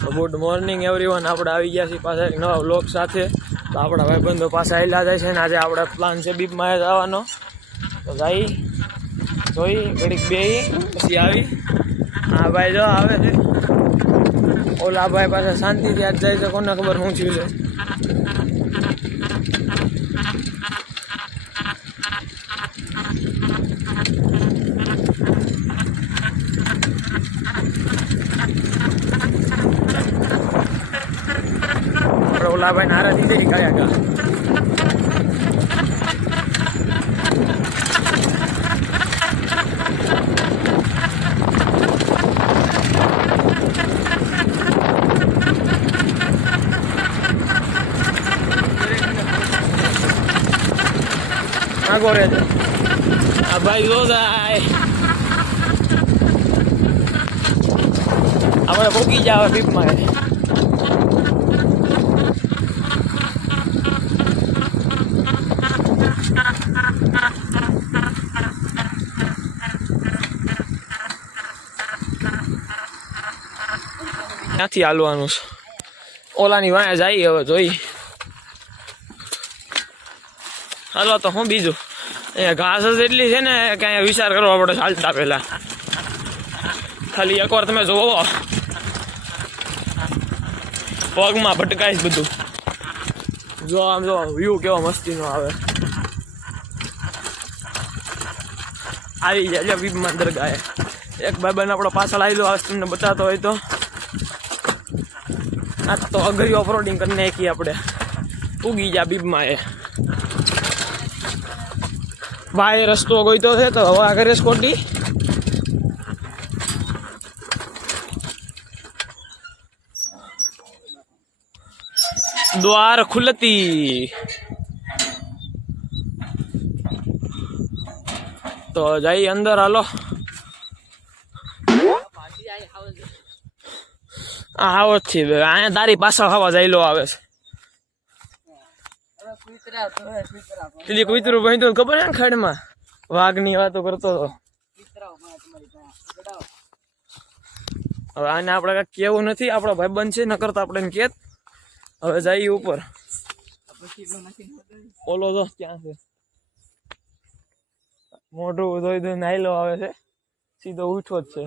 તો good morning everyone, આપણે આવી ગયા છીએ પાછા એક નવા વ્લોગ સાથે. તો આપણા ભાઈબંધો પાછા આવેલા જાય છે ને આજે આપણે પ્લાન છે બીપમાં જવાનો. તો જાય જોઈ ઘડીક બે પછી આવી. હા ભાઈ જો આવે છે, ઓલા ભાઈ પાછા શાંતિથી આજ જાય છે, કોને ખબર શું થયું છે. ઓલા ભાઈ નારા દીધી કયા કા આગો રે છે આ ભાઈ જો જાય. આપણે ભૂકી જાવ બીપમાં. ક્યાંથી હાલવાનું છે? ઓલાની વાયા જાય હવે જોઈ. હાલો તો હું બીજું અહીંયા ઘાસ જ એટલી છે ને કે અહીંયા વિચાર કરવો પડે ચાલતા પહેલા. ખાલી એકવાર તમે જોવો પગમાં ભટકાઈશ બધું. જો આમ જો વ્યૂ કેવો મસ્તીનો આવે. આવી જાય બીબમાં દરગાહે. એક ભાઈબંધ આપણો પાછળ આવેલો આ તમને બતાવતો હોય તો. આ તો અઘરી ઓફરોડિંગ કરી નાખી આપણે. ઉગી જા બીબમાં એ ભાઈ રસ્તો ગોઈતો છે તો હવે આગળ સ્કોટી. દ્વાર ખુલતી તો જઈ અંદર. હાલો આવો જ છે અહીંયા તારી પાછળ હવા જાયલો આવે છે. પેલી કૂતરું ભાઈ તો ખબર છે ને ખાડમાં વાઘની વાતો કરતો હતો. હવે આને આપણે કઈ કેવું નથી, આપણો ભાઈબંધ છે નકર તો આપણે કેત. હવે જઈએ ઉપર. ઓલો તો ક્યાં છે? મોઢું ધોઈ ધોઈ નાયલો આવે છે, સીધો ઉઠો જ છે.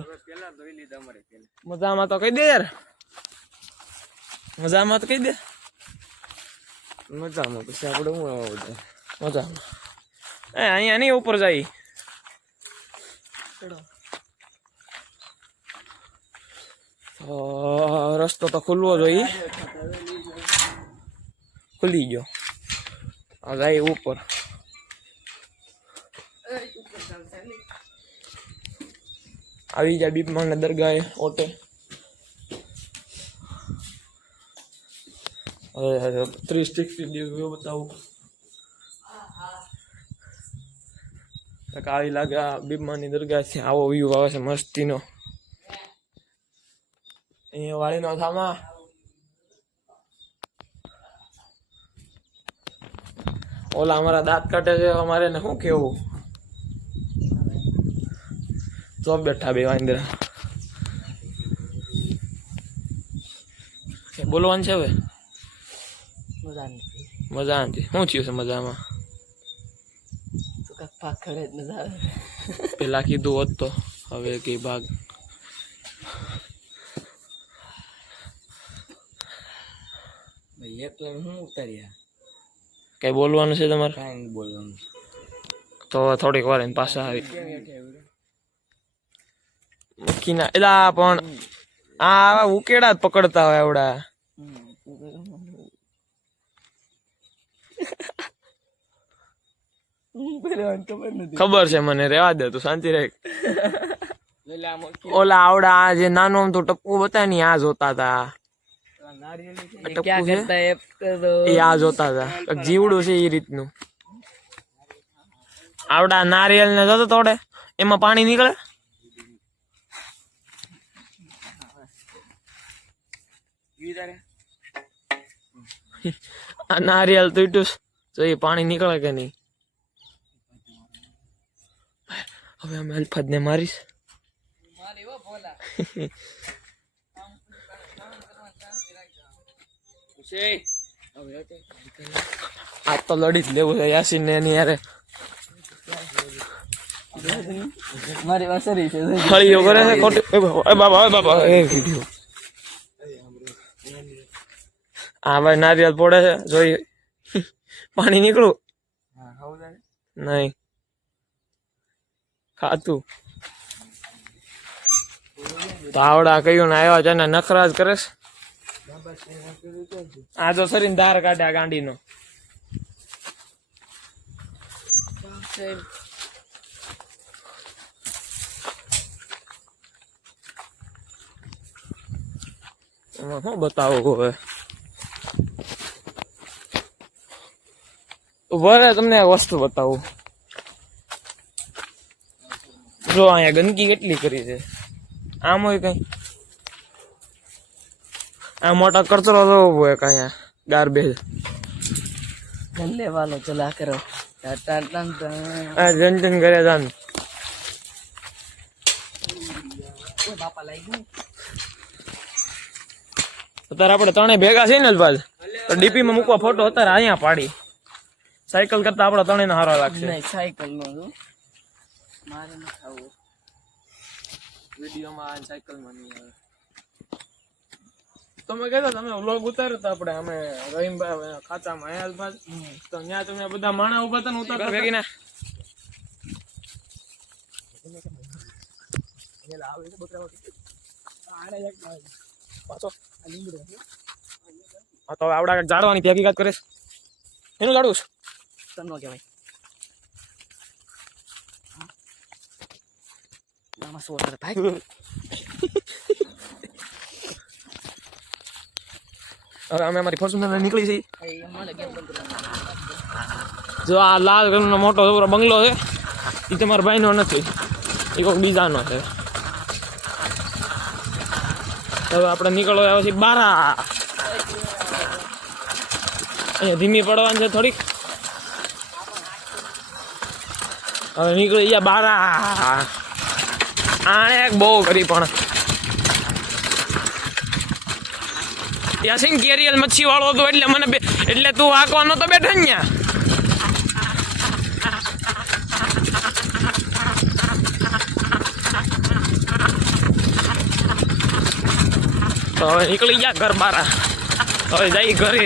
મજામાં તો કહી દે યાર, મજામાં તો કહી દે. મજામાં પછી આપણે હું મજામાં અહીંયા નહીં ઉપર જાય. રસ્તો તો ખુલવો જોઈએ. ખુલી ગયો. જાય ઉપર. આવી જાય બીપમાં દરગાહે ઓટે. હવે 360 વ્યૂ બતાવું. આવી લાગે બીપમાની દરગાહથી આવો વ્યૂ આવે છે મસ્તીનો. અહીંયા વાળીનો થામા. ઓલા અમારા દાંત કાઢે છે, અમારે ને શું કેવું. તો બેઠા બે વાંદરા. બોલવાનું છે હવે? મજા નથી. શું થયું છે મજામાં? પેલા કીધું હોત તો. હવે કઈ ભાગ કઈ બોલવાનું છે તમારે? કઈ બોલવાનું તો થોડીક વાર પાછા આવી મૂકીના. એલા પણ આ ઉકેડા જ પકડતા હોય આવડા. ખબર છે મને, રેવા દે તું શાંતિ રાખ. ઓલા આવડા જે નાનો આમ તો ટપકું બતાય ને આ જોતા હતા. આ જોતા હતા જીવડું છે એ રીતનું. આવડા નારિયેલ ને જોતો તોડે એમાં પાણી નીકળે. આ નારિયેલ તૂટ્યું તો એ પાણી નીકળે કે નહીં? હવે અમે અલ્ફાદ ને મારીશ. આજ તો લડી જ લેવું છે યાસીન ને એની યારે મારી વાસરી છે હળીઓ કરે છે ખોટી એ બાબા એ વિડિયો આ ભાઈ નારિયેળ પોડે છે જોઈ પાણી નીકળું નહીં ખાતું તો આવડા કયું ને આવ્યા છે ને નખરાજ કરે છે આ તો સરીને ધાર કાઢ્યા ગાંડીનો શું બતાવું હવે ભલે તમને એક વસ્તુ બતાવું જો અહીંયા ગંદકી કેટલી કરી છે આમ હોય કઈ આ મોટા કચરો તો હોય કઈ ગાર્બેજ ધંધે વાલો ચલા કરો આ જન કરે જાન બાપા લાગી ગયું અત્યારે આપણે ત્રણે ભેગા છે ને ભાઈ તો ડીપી માં મૂકવા ફોટો અત્યારે અહીંયા પાડી સાયકલ કરતા આપડા ત્રણે હારો લાગશે નહીં સાયકલ નો મારે ન ખાવું વિડીયો માં સાયકલ માં નહીં આવે તમે કહેતા તમે વ્લોગ ઉતાર્યો તો આપણે અમે રહીમભાઈ ખાતામાં આયા તો ત્યાં તમે બધા માણા ઉભા હતા ને ઉતાર ભેગી ના પાછો હા તો આવડા ઝાડવાની હકીકત કરે એનું ઝાડવું છે તનો કહેવાય આમાં શું કરે ભાઈ હવે અમે અમારી ફોર્ચ્યુનર નીકળી જઈએ જો આ લાલ કલરનો મોટો છોકરો બંગલો છે એ તમારા ભાઈનો નથી એ કોઈ બીજાનો છે હવે આપણે નીકળવા આવ્યા છીએ બારા અહીંયા ધીમી પડવાની છે થોડીક હવે નીકળી ગયા બારા આણે બહુ કરી પણ યાસીન કેરિયલ મચ્છી વાળો હતો એટલે મને એટલે તું આકવાનો તો બેઠો ને તો હવે નીકળી ગયા ઘર બારા હવે જઈ ઘરે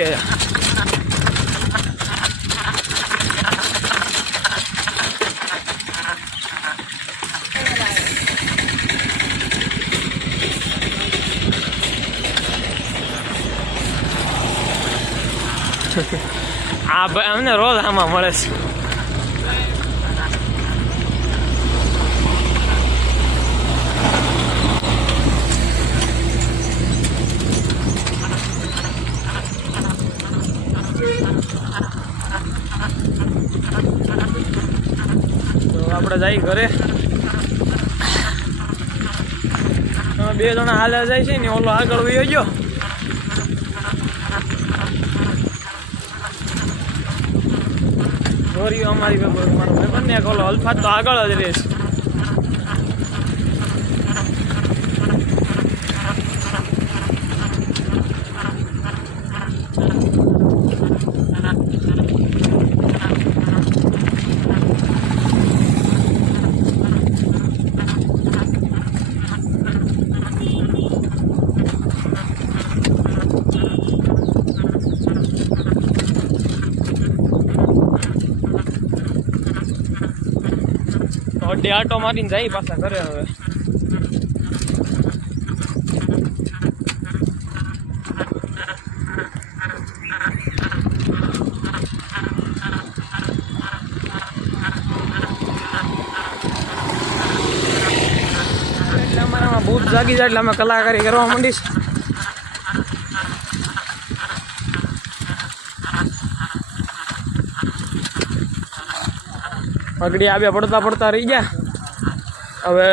આ ભાઈ અમને રોજ આમાં મળે છે આપણે જઈ ઘરે બે જણા હાલે જાય છે ને ઓલો આગળ વયો ગયો ચોરીઓ અમારી મારો ભાઈ ને ઓલો અલ્ફાત તો આગળ જ રહેશે અડે આટો મારીને જાય પાછા ઘરે હવે એટલે અમારામાં ભૂત જાગી જાય એટલે અમે કલાકારી કરવા માંડીશ પગડી આવ્યા પડતા પડતા રહી ગયા હવે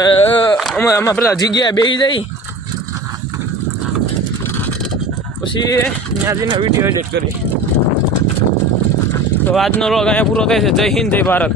અમે આમાં પેલા જગ્યાએ બેસી જઈ પછી ત્યાં જઈને વિડીયો એડિટ કરી તો આજનો વ્લોગ અહીંયા પૂરો થાય છે જય હિન્દ જય ભારત